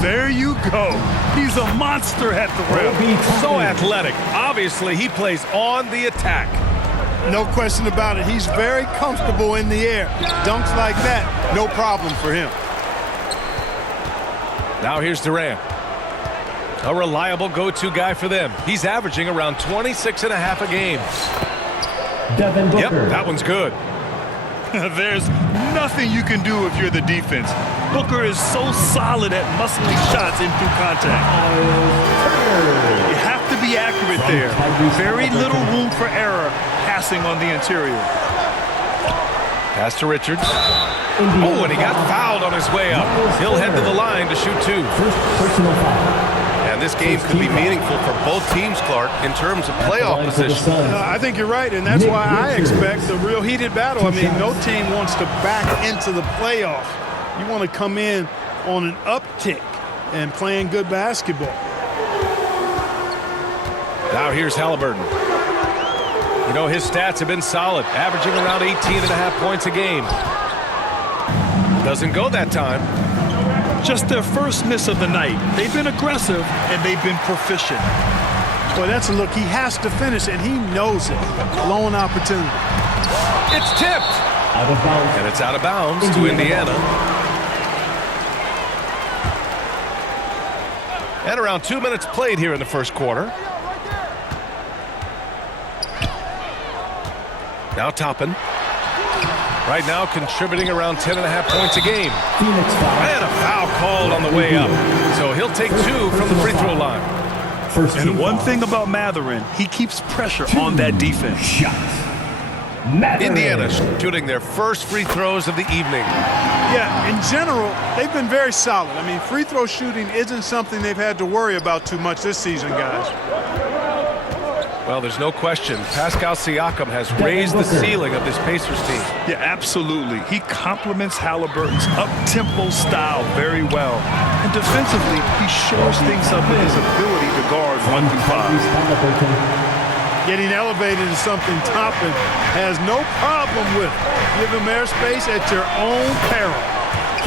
There you go. He's a monster at the rim. So athletic. Obviously, he plays on the attack. No question about it. He's very comfortable in the air. Dunks like that, no problem for him. Now here's Durant. A reliable go-to guy for them. He's averaging around 26.5 a game. Devin Booker. Yep, that one's good. There's nothing you can do if you're the defense. Booker is so solid at muscling shots in through contact. You have to be accurate there. Very little room for error passing on the interior. Pass to Richards. Oh, and he got fouled on his way up. He'll head to the line to shoot two. First personal foul. And this game could be meaningful for both teams, Clark, in terms of playoff position. I think you're right, and that's why I expect a real heated battle. I mean, no team wants to back into the playoffs. You want to come in on an uptick and playing good basketball. Now here's Halliburton. You know, his stats have been solid, averaging around 18.5 points a game. Doesn't go that time. Just their first miss of the night. They've been aggressive, and they've been proficient. Boy, that's a look. He has to finish, and he knows it. Lone opportunity. It's tipped. Out of bounds. And it's out of bounds to Indiana. And around 2 minutes played here in the first quarter. Now Toppin. Right now contributing around 10.5 points a game. Phoenix foul. And a foul called on the way up. So he'll take two from the free throw line. First team And one foul. thing about Matherin, he keeps pressure on that defense. Shots. Matherin. Indiana shooting their first free throws of the evening. Yeah, in general, they've been very solid. I mean, free throw shooting isn't something they've had to worry about too much this season, guys. Well, there's no question. Pascal Siakam has raised the ceiling of this Pacers team. Yeah, absolutely. He complements Halliburton's up-tempo style very well. And defensively, he shores things up with his ability to guard 1 through 5. Getting elevated is something Toppin has no problem with. Give him airspace at your own peril.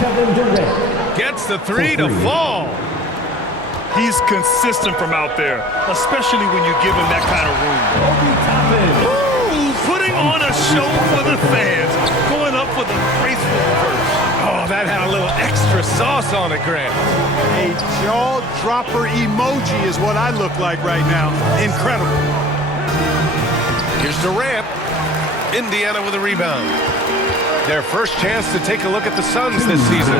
Kevin Durant. Gets the three to fall. He's consistent from out there, especially when you give him that kind of room. Ooh, putting on a show for the fans, going up for the graceful reverse. Oh, that had a little extra sauce on it, Grant. A jaw-dropper emoji is what I look like right now. Incredible. Here's Durant. Indiana with a rebound. Their first chance to take a look at the Suns this season.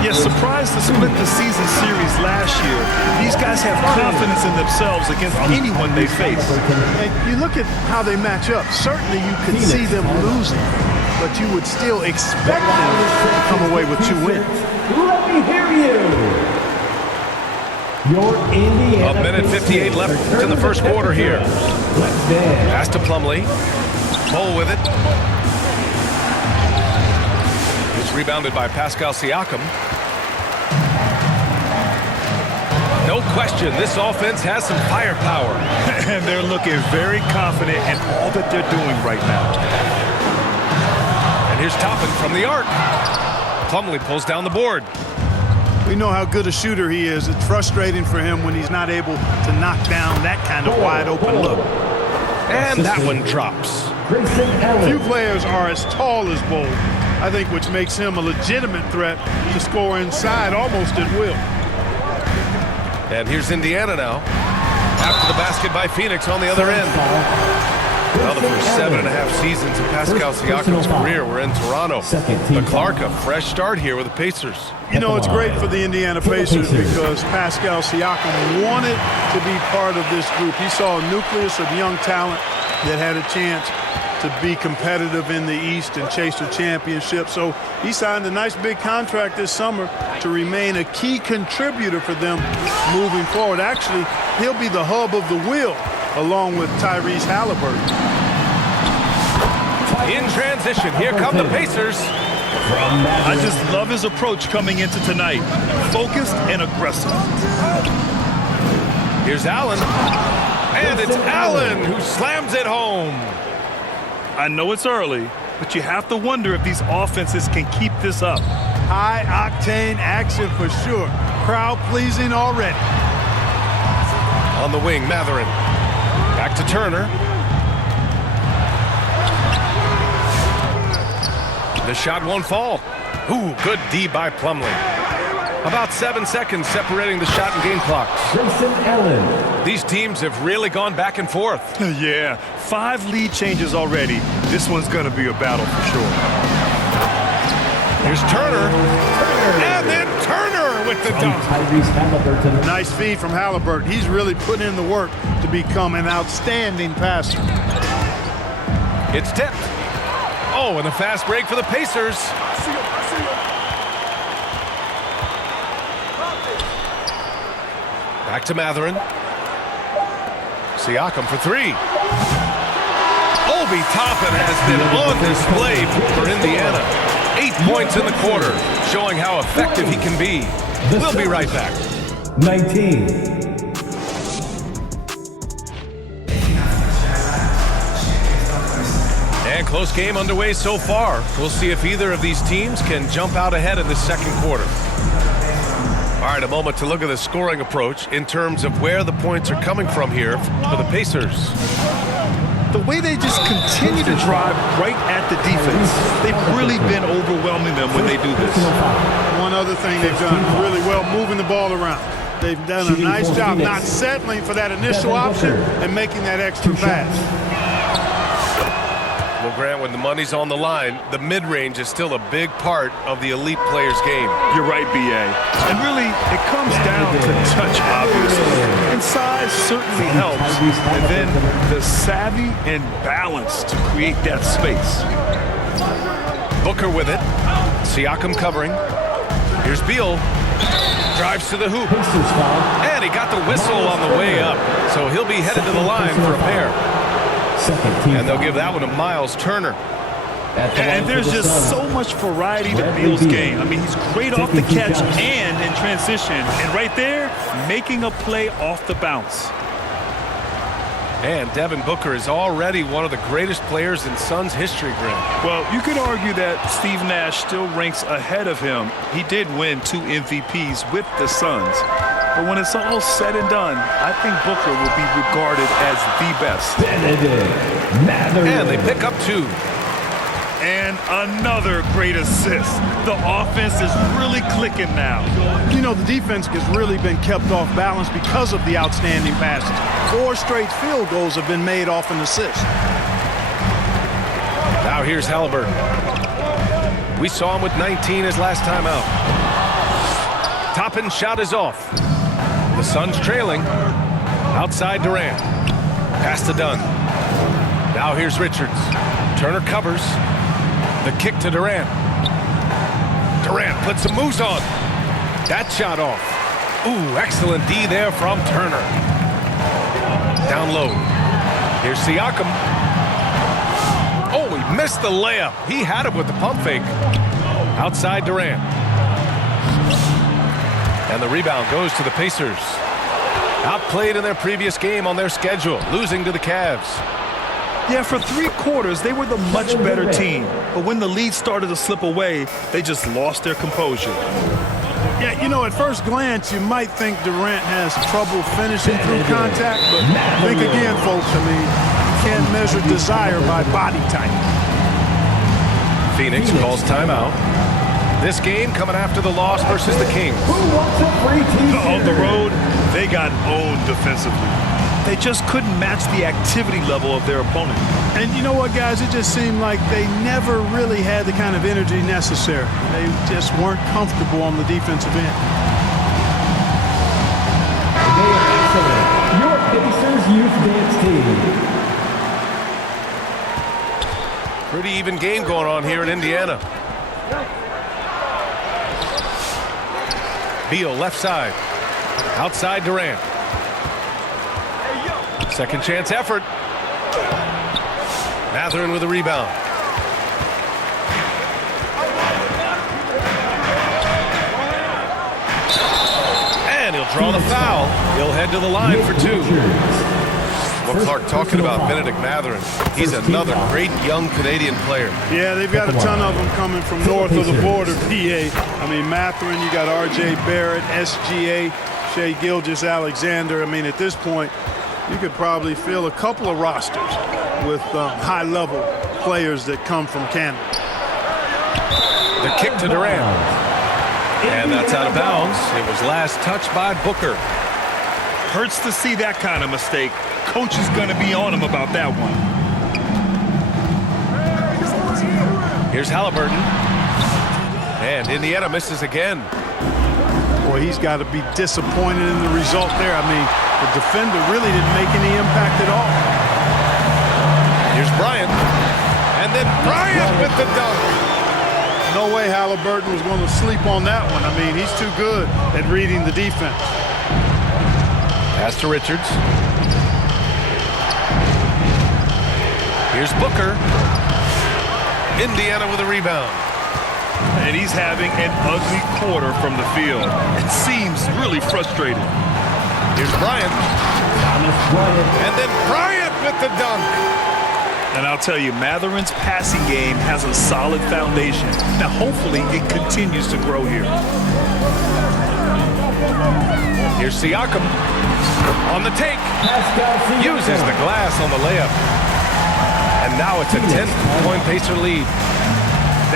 Yeah, surprised to split the season series last year. These guys have confidence in themselves against anyone they face. And you look at how they match up. Certainly you could see them losing, but you would still expect them to come away with 2 wins. Let me hear you. Your Indiana. A minute 58 left in the first quarter here. Pass to Plumlee. Ball with it. It's rebounded by Pascal Siakam. No question, this offense has some firepower. And they're looking very confident in all that they're doing right now. And here's Toppin from the arc. Plumlee pulls down the board. We know how good a shooter he is. It's frustrating for him when he's not able to knock down that kind of wide open look. And that one drops. Few players are as tall as Bowl, I think, which makes him a legitimate threat to score inside almost at will. And here's Indiana now. After the basket by Phoenix on the other end. Well, the first 7.5 seasons of Pascal Siakam's career were in Toronto. But Clark, a fresh start here with the Pacers. You know, it's great for the Indiana Pacers because Pascal Siakam wanted to be part of this group. He saw a nucleus of young talent that had a chance to be competitive in the East and chase a championship. So he signed a nice big contract this summer to remain a key contributor for them moving forward. Actually, he'll be the hub of the wheel along with Tyrese Halliburton. In transition, here come the Pacers. I just love his approach coming into tonight. Focused and aggressive. Here's Allen. And it's Allen who slams it home. I know it's early, but you have to wonder if these offenses can keep this up. High-octane action for sure. Crowd pleasing already. On the wing, Matherin. Back to Turner. The shot won't fall. Ooh, good D by Plumlee. About 7 seconds separating the shot and game clocks. Grayson Allen. These teams have really gone back and forth. Yeah, 5 lead changes already. This one's going to be a battle for sure. Here's Turner. And then Turner with the dunk. Tyrese Halliburton. Nice feed from Halliburton. He's really putting in the work to become an outstanding passer. It's tipped. Oh, and a fast break for the Pacers. Back to Matherin. Siakam for 3. Obi Toppin has been on display for Indiana. 8 points in the quarter, showing how effective he can be. We'll be right back. 19. And close game underway so far. We'll see if either of these teams can jump out ahead in the second quarter. All right, a moment to look at the scoring approach in terms of where the points are coming from here for the Pacers. The way they just continue to drive right at the defense, they've really been overwhelming them when they do this. One other thing they've done really well, moving the ball around. They've done a nice job not settling for that initial option and making that extra pass. Well, Grant, when the money's on the line, the mid-range is still a big part of the elite player's game. You're right, B.A. And really, it comes down to touch, obviously. And size certainly helps. And then the savvy and balance to create that space. Booker with it. Siakam covering. Here's Beal. Drives to the hoop. And he got the whistle on the way up. So he'll be headed to the line for a pair. And they'll give that one to Miles Turner. And there's just so much variety to Beal's game. I mean, he's great off the catch and in transition. And right there, making a play off the bounce. And Devin Booker is already one of the greatest players in Suns history, Grant. Well, you could argue that Steve Nash still ranks ahead of him. He did win 2 MVPs with the Suns. But when it's all said and done, I think Booker will be regarded as the best. And they pick up 2. And another great assist. The offense is really clicking now. You know, the defense has really been kept off balance because of the outstanding passes. 4 straight field goals have been made off an assist. Now here's Halliburton. We saw him with 19 his last time out. Toppin shot is off. The Suns trailing. Outside Durant. Pass to Dunn. Now here's Richards. Turner covers. The kick to Durant. Durant puts some moves on. That shot off. Ooh, excellent D there from Turner. Down low. Here's Siakam. Oh, he missed the layup. He had it with the pump fake. Outside Durant. And the rebound goes to the Pacers. Outplayed in their previous game on their schedule, losing to the Cavs. Yeah, for 3 quarters, they were the much better team. But when the lead started to slip away, they just lost their composure. Yeah, you know, at first glance, you might think Durant has trouble finishing through contact, but think again, folks. I mean, you can't measure desire by body type. Phoenix calls timeout. This game coming after the loss versus the Kings. On the road, they got owned defensively. They just couldn't match the activity level of their opponent. And you know what, guys? It just seemed like they never really had the kind of energy necessary. They just weren't comfortable on the defensive end. They are excellent. Your Pacers Youth Dance Team. Pretty even game going on here in Indiana. Beal left side. Outside Durant. Second chance effort. Matherin with a rebound. And he'll draw the foul. He'll head to the line for 2. Well, Clark, talking about Benedict Mathurin, he's another great young Canadian player. Yeah, they've got a ton of them coming from north of the border, PA. I mean, Mathurin, you got R.J. Barrett, SGA, Shea Gilgeous-Alexander. I mean, at this point, you could probably fill a couple of rosters with high-level players that come from Canada. The kick to Durant. And that's out of bounds. It was last touched by Booker. Hurts to see that kind of mistake. Coach is going to be on him about that one. Here's Halliburton. And Indiana misses again. Boy, he's got to be disappointed in the result there. I mean, the defender really didn't make any impact at all. Here's Bryant. And then Bryant with the dunk. No way Halliburton was going to sleep on that one. I mean, he's too good at reading the defense. Pass to Richards. Here's Booker. Indiana with a rebound. And he's having an ugly quarter from the field. It seems really frustrated. Here's Bryant. And then Bryant with the dunk. And I'll tell you, Mathurin's passing game has a solid foundation. Now, hopefully, it continues to grow here. Here's Siakam on the take. Uses the glass on the layup. And now it's a 10-point Pacer lead.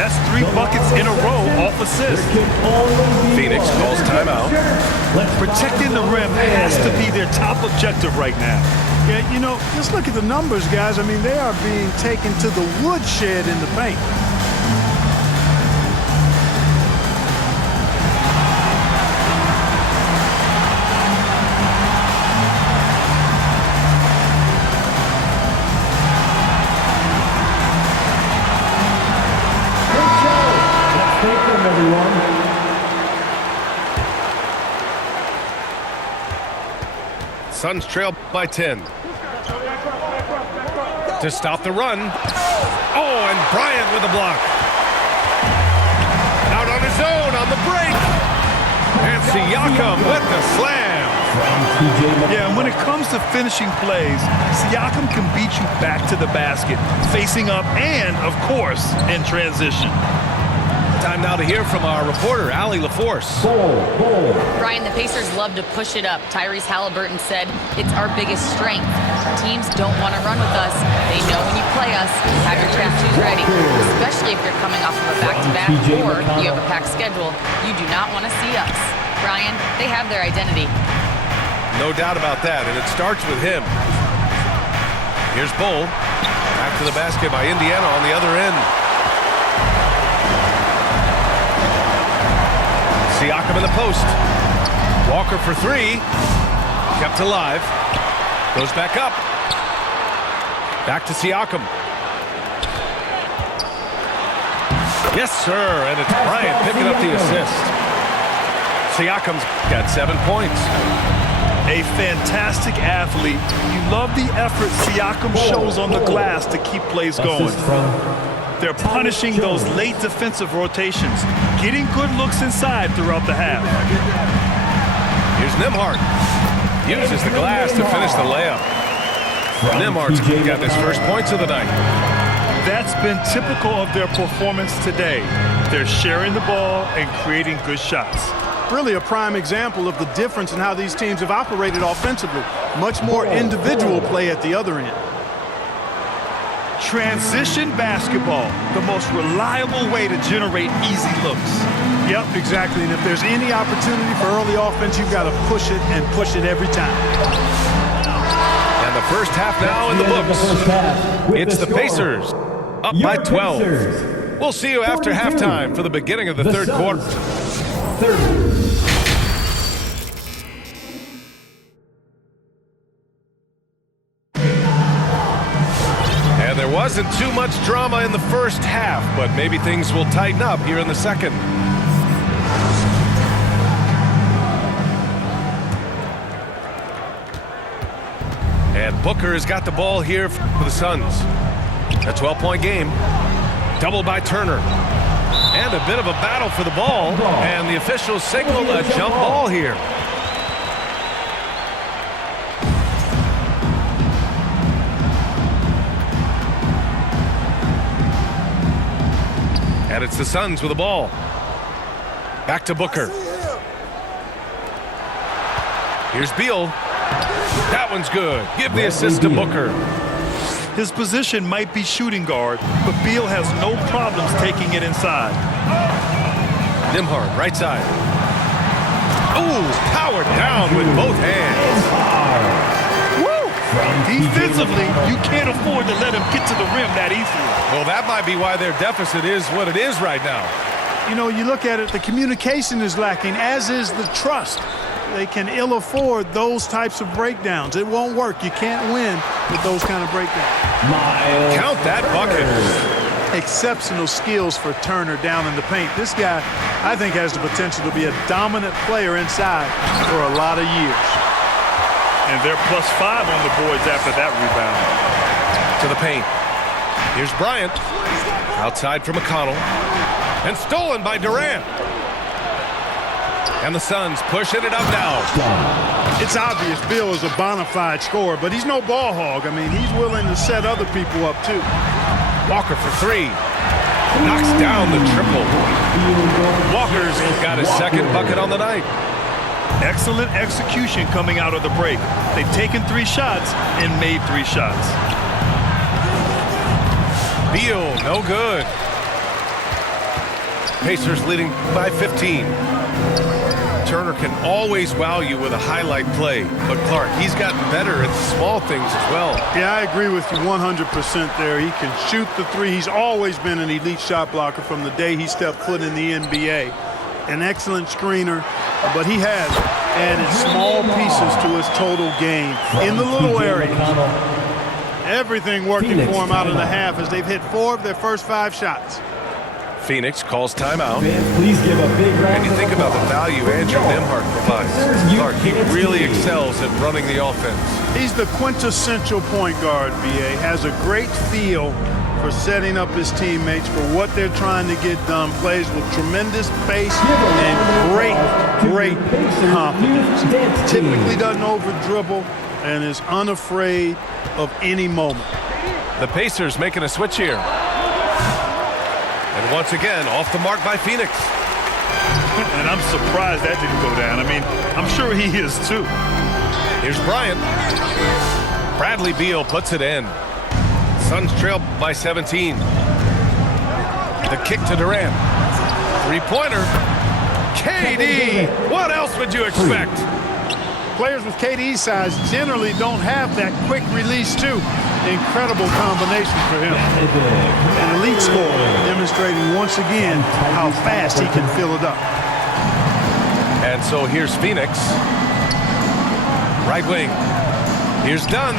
That's 3 buckets in a row off assist. Phoenix calls timeout. Protecting the rim has to be their top objective right now. Yeah, you know, just look at the numbers, guys. I mean, they are being taken to the woodshed in the paint. Let's take them, everyone. Suns trail by 10. To stop the run. Oh, and Bryant with a block. Out on his own on the break. And Siakam with the slam. Yeah, and when it comes to finishing plays, Siakam can beat you back to the basket, facing up and, of course, in transition. Time now to hear from our reporter, Allie LaForce. Brian, the Pacers love to push it up. Tyrese Halliburton said it's our biggest strength. Teams don't want to run with us. They know when you play us, have your trap shoes ready, especially if you're coming off of a back-to-back or you have a packed schedule. You do not want to see us. Brian, they have their identity. No doubt about that, and it starts with him. Here's Bull. Back to the basket by Indiana on the other end. Siakam in the post. Walker for 3. Kept alive. Goes back up. Back to Siakam. Yes, sir. And it's Bryant picking up the assist. Siakam's got 7 points. A fantastic athlete. You love the effort Siakam shows on the glass to keep plays going. They're punishing those late defensive rotations, getting good looks inside throughout the half. Here's Nembhard. Uses the glass to finish the layup. Nembhard's got his first points of the night. That's been typical of their performance today. They're sharing the ball and creating good shots. Really a prime example of the difference in how these teams have operated offensively. Much more individual play at the other end. Transition basketball, the most reliable way to generate easy looks. Yep, exactly. And if there's any opportunity for early offense, you've got to push it and push it every time. And the first half now in the books. It's the Pacers up by 12. We'll see you after halftime for the beginning of the third quarter. And there wasn't too much drama in the first half, but maybe things will tighten up here in the second. And Booker has got the ball here for the Suns. A 12-point game. Doubled by Turner. And a bit of a battle for the ball. And the officials signal a jump ball here. it's the Suns with the ball. Back to Booker. Here's Beal. That one's good. Give the assist to Booker. His position might be shooting guard, but Beal has no problems taking it inside. Nembhard, right side. Ooh, powered down with both hands. Woo! Defensively, you can't afford to let him get to the rim that easily. Well, that might be why their deficit is what it is right now. You know, you look at it, the communication is lacking, as is the trust. They can ill afford those types of breakdowns. It won't work. You can't win with those kind of breakdowns. Count that bucket. Exceptional skills for Turner down in the paint. This guy, I think, has the potential to be a dominant player inside for a lot of years. And they're +5 on the boards after that rebound. To the paint. Here's Bryant. Outside for McConnell. And stolen by Durant. And the Suns pushing it up now. It's obvious Bill is a bona fide scorer, but he's no ball hog. I mean, he's willing to set other people up, too. Walker for three. Knocks down the triple. Walker's got his second bucket on the night. Excellent execution coming out of the break. They've taken 3 shots and made 3 shots. Beal, no good. Pacers leading by 15. Turner can always wow you with a highlight play, but Clark, he's gotten better at the small things as well. Yeah, I agree with you 100% there. He can shoot the three. He's always been an elite shot blocker from the day he stepped foot in the NBA. An excellent screener, but he has added small pieces to his total game in the little areas. Everything working for him out of the half as they've hit 4 of their first 5 shots. Phoenix calls timeout. Please give a big round And you think about the value Andrew Nembhard provides. Clark, he really excels at running the offense. He's the quintessential point guard, BA. Has a great feel for setting up his teammates for what they're trying to get done. Plays with tremendous pace and great confidence. Typically doesn't over-dribble and is unafraid of any moment. The Pacers making a switch here. And once again, off the mark by Phoenix. And I'm surprised that didn't go down. I mean, I'm sure he is too. Here's Bryant. Bradley Beal puts it in. Suns trail by 17. The kick to Durant. Three-pointer. KD! What else would you expect? Players with KD's size generally don't have that quick release too. Incredible combination for him. An elite scorer, demonstrating once again how fast he can fill it up. And so here's Phoenix. Right wing. Here's Dunn.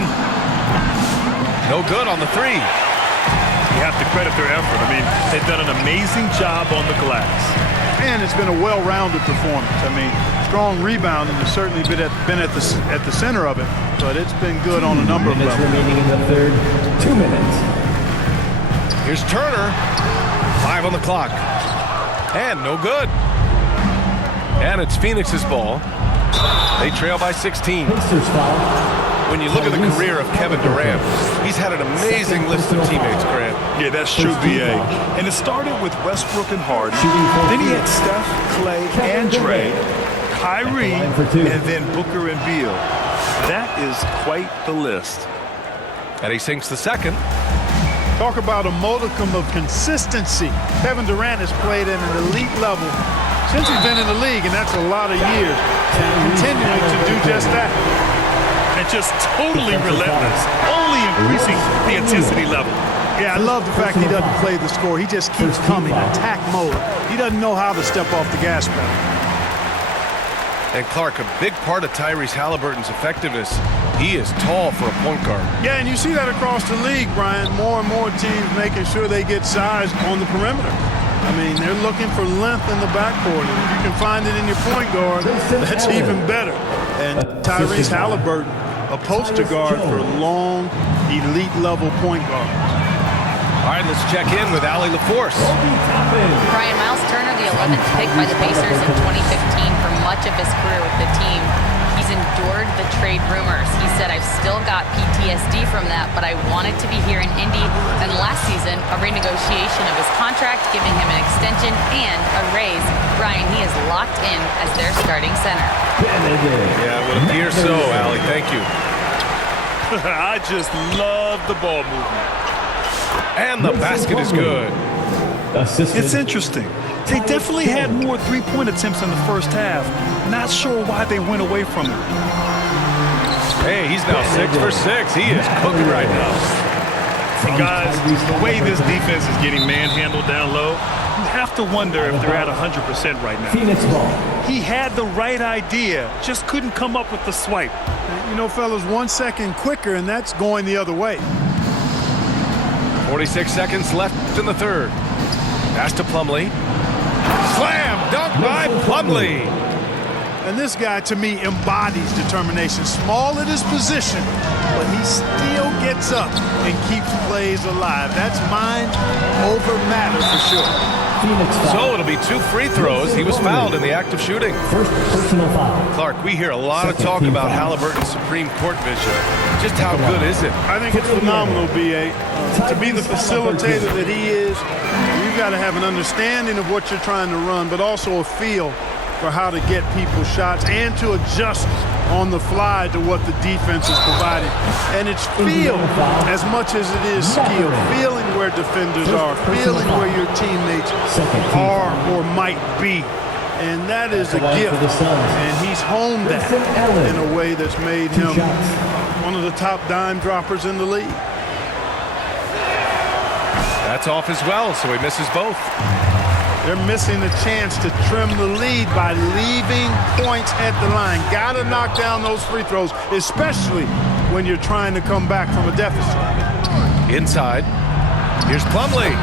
No good on the three. You have to credit their effort. I mean, they've done an amazing job on the glass. And it's been a well-rounded performance. I mean, strong rebounding has certainly been at the center of it, but it's been good on a number of levels. Remaining in the third. 2 minutes. Here's Turner. 5 on the clock. And no good. And it's Phoenix's ball. They trail by 16. Pacers foul. When you look at the career of Kevin Durant, he's had an amazing list of teammates, Grant. Yeah, that's true, BA. And it started with Westbrook and Harden. Then he had Steph, Clay, and Dre, Kyrie, and then Booker and Beal. That is quite the list. And he sinks the second. Talk about a modicum of consistency. Kevin Durant has played at an elite level since he's been in the league, and that's a lot of years. And continuing to do just that. And just totally relentless, only increasing the intensity level. Yeah, I love the fact he doesn't play the score. He just keeps coming, attack mode. He doesn't know how to step off the gas pedal. And Clark, a big part of Tyrese Halliburton's effectiveness, he is tall for a point guard. Yeah, and you see that across the league, Brian. More and more teams making sure they get size on the perimeter. I mean, they're looking for length in the backcourt. And if you can find it in your point guard, that's even better. And Tyrese Halliburton, a poster guard for long, elite-level point guards. All right, let's check in with Allie LaForce. Brian, Miles Turner, the 11th pick by the Pacers in 2015 for much of his career with the team. He's endured the trade rumors. He said, I've still got PTSD from that, but I wanted to be here in Indy. And last season, a renegotiation of his contract, giving him an extension and a raise. Ryan, he is locked in as their starting center. Yeah, it would appear so, Allie. Thank you. I just love the ball movement. And the basket is good. It's interesting. They definitely had more three-point attempts in the first half. Not sure why they went away from it. Hey, he's now 6 for 6. He is cooking right now. And guys, the way this defense is getting manhandled down low, you have to wonder if they're at 100% right now. Phoenix ball. He had the right idea, just couldn't come up with the swipe. You know, fellas, 1 second quicker, and that's going the other way. 46 seconds left in the third. Pass to Plumlee. Slam dunk by Plumlee. And this guy, to me, embodies determination. Small at his position, but he still gets up and keeps plays alive. That's mind over matter for sure. So it'll be 2 free throws. He was fouled in the act of shooting. First personal foul. Clark, we hear a lot of talk about Halliburton's supreme court vision. Just how good is it? I think it's phenomenal, B.A. To be the facilitator that he is, you've got to have an understanding of what you're trying to run, but also a feel for how to get people shots and to adjust on the fly to what the defense is providing. And it's feel as much as it is skill. Feeling where defenders are, feeling where your teammates are or might be. And that is a gift. And he's honed that in a way that's made him one of the top dime droppers in the league. That's off as well, so he misses both. They're missing the chance to trim the lead by leaving points at the line. Got to knock down those free throws, especially when you're trying to come back from a deficit. Inside. Here's Plumlee.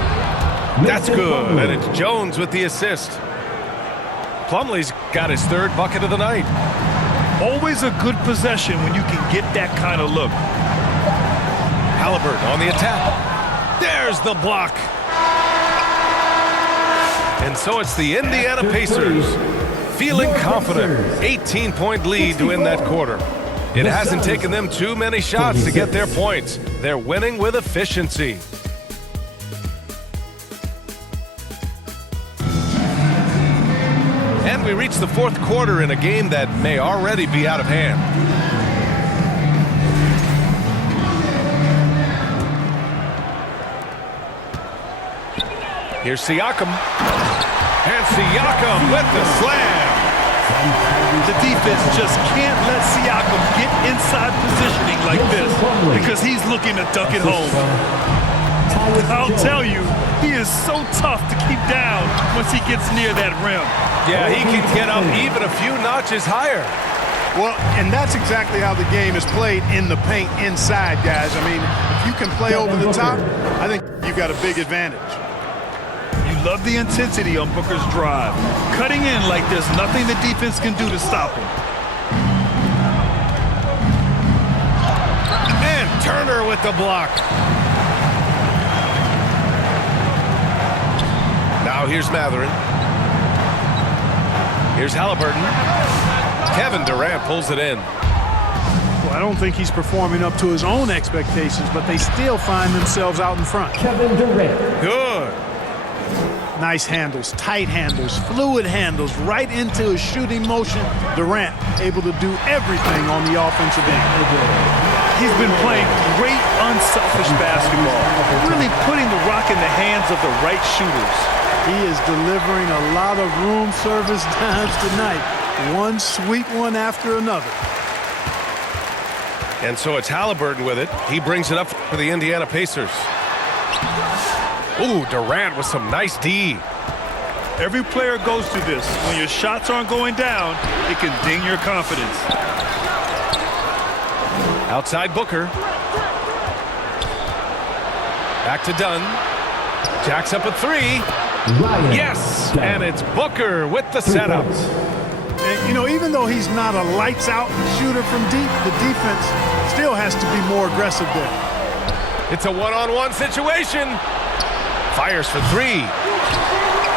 That's good. And it's Jones with the assist. Plumlee's got his third bucket of the night. Always a good possession when you can get that kind of look. Halliburton on the attack. There's the block. And so it's the Indiana Pacers feeling confident. 18-point lead to win that quarter. It hasn't taken them too many shots to get their points. They're winning with efficiency. And we reach the fourth quarter in a game that may already be out of hand. Here's Siakam. And Siakam with the slam. The defense just can't let Siakam get inside positioning like this because he's looking to dunk it home. I'll tell you, he is so tough to keep down once he gets near that rim. Yeah, he can get up even a few notches higher. Well, and that's exactly how the game is played in the paint inside, guys. I mean, if you can play over the top, I think you've got a big advantage. Love the intensity on Booker's drive. Cutting in like there's nothing the defense can do to stop him. And Turner with the block. Now here's Mathurin. Here's Halliburton. Kevin Durant pulls it in. Well, I don't think he's performing up to his own expectations, but they still find themselves out in front. Kevin Durant. Good. Nice handles, tight handles, fluid handles, right into his shooting motion. Durant able to do everything on the offensive end. He's been playing great, unselfish basketball, really putting the rock in the hands of the right shooters. He is delivering a lot of room service dimes tonight. One sweet one after another. And so it's Halliburton with it. He brings it up for the Indiana Pacers. Ooh, Durant with some nice D. Every player goes through this. When your shots aren't going down, it can ding your confidence. Outside Booker. Back to Dunn. Jacks up a three. Yes! And it's Booker with the setup. And, you know, even though he's not a lights-out shooter from deep, the defense still has to be more aggressive there. It's a one-on-one situation. Fires for three.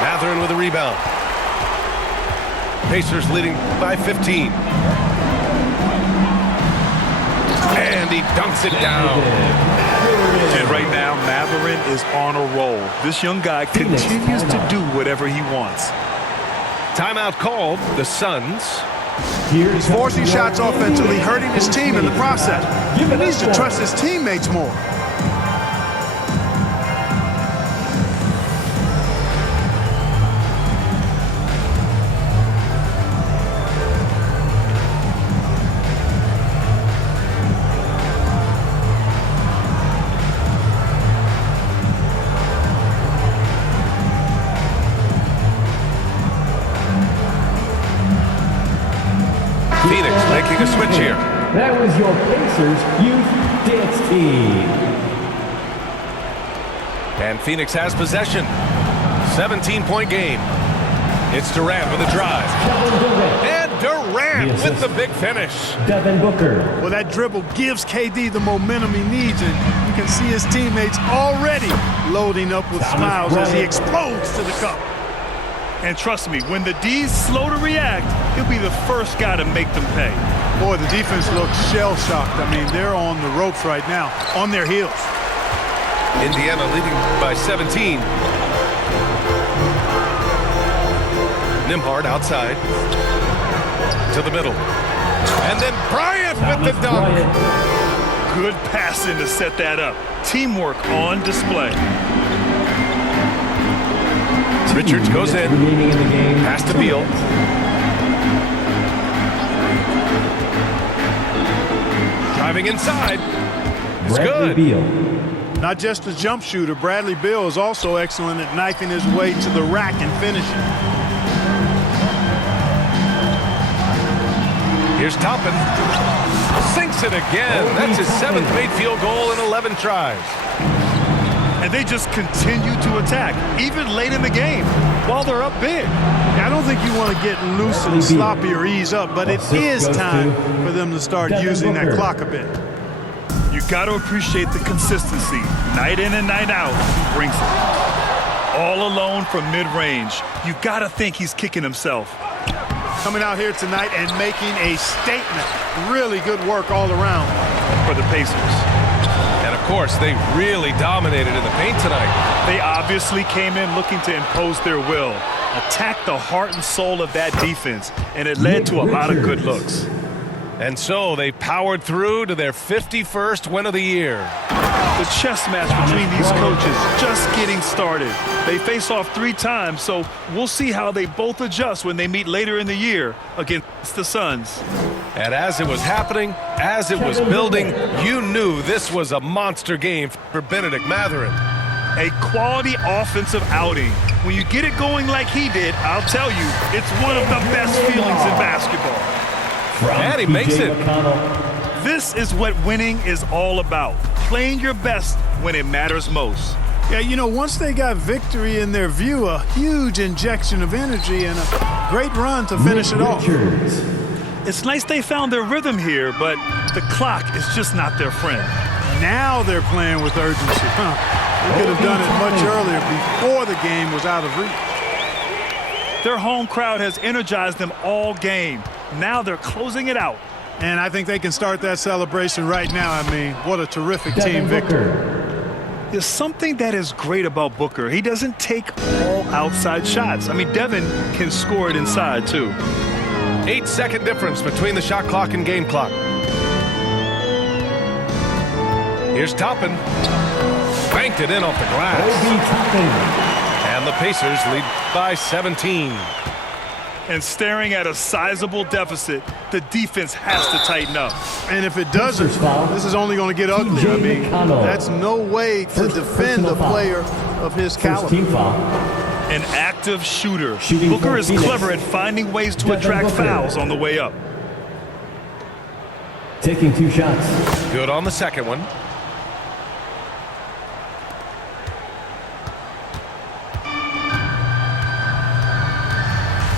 Mathurin with a rebound. Pacers leading by 15. he dunks it down. And right now, Mathurin is on a roll. This young guy continues to do whatever he wants. Timeout called. The Suns. He's forcing shots offensively, hurting his team in the process. He needs to trust his teammates more. Phoenix making a switch here. That was your Pacers Youth Dance Team. And Phoenix has possession. 17-point game. It's Durant with a drive. Kevin Durant. And Durant with the big finish. Devin Booker. Well, that dribble gives KD the momentum he needs, and you can see his teammates already loading up with smiles as he explodes to the cup. And trust me, when the D's slow to react, he'll be the first guy to make them pay. Boy, the defense looks shell-shocked. I mean, they're on the ropes right now, on their heels. Indiana leading by 17. Nembhard outside. To the middle. And then Bryant with the dunk. Good passing to set that up. Teamwork on display. Richards goes in. Remaining in the game. Pass to Beal. Driving inside. It's Bradley good. Beal. Not just a jump shooter, Bradley Beal is also excellent at knifing his way to the rack and finishing. Here's Toppin. Sinks it again. That's his 7th made field goal in 11 tries. And they just continue to attack, even late in the game, while they're up big. I don't think you want to get loose and sloppy or ease up, but it is time for them to start using that clock a bit. You got to appreciate the consistency. Night in and night out, he brings it. All alone from mid-range. You got to think he's kicking himself. Coming out here tonight and making a statement. Really good work all around For the Pacers. And of course, they really dominated in the paint tonight. They obviously came in looking to impose their will, attack the heart and soul of that defense, and it led to a lot of good looks. And so they powered through to their 51st win of the year. The chess match between these coaches just getting started. They face off 3 times, so we'll see how they both adjust when they meet later in the year against the Suns. And as it was happening, as it was building, you knew this was a monster game for Bennedict Mathurin. A quality offensive outing. When you get it going like he did, I'll tell you, it's one of the best feelings in basketball. And he makes it. This is what winning is all about. Playing your best when it matters most. Yeah, you know, once they got victory in their view, a huge injection of energy and a great run to finish it off. It's nice they found their rhythm here, but the clock is just not their friend. Now they're playing with urgency. They could have done it much earlier before the game was out of reach. Their home crowd has energized them all game. Now they're closing it out. And I think they can start that celebration right now. I mean, what a terrific team victory. There's something that is great about Booker. He doesn't take all outside shots. I mean, Devin can score it inside, too. 8-second difference between the shot clock and game clock. Here's Toppin. Banked it in off the glass. And the Pacers lead by 17. And staring at a sizable deficit, the defense has to tighten up. And if it doesn't, this is only going to get ugly. I mean, that's no way to defend a player of his caliber. An active shooter. Booker is clever at finding ways to attract fouls on the way up. Taking 2 shots. Good on the second one.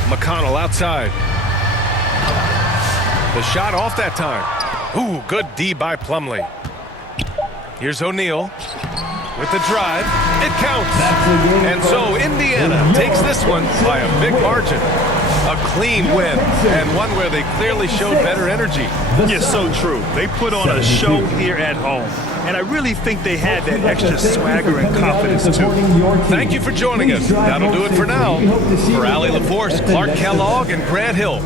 McConnell outside. The shot off that time. Ooh, good D by Plumlee. Here's O'Neal with the drive. It counts. And so Indiana takes this one by a big margin. A clean win, and one where they clearly showed better energy. Yeah, so true. They put on a show here at home, and I really think they had that extra swagger and confidence, too. Thank you for joining us. That'll do it for now. For Allie LaForce, Clark Kellogg, and Grant Hill,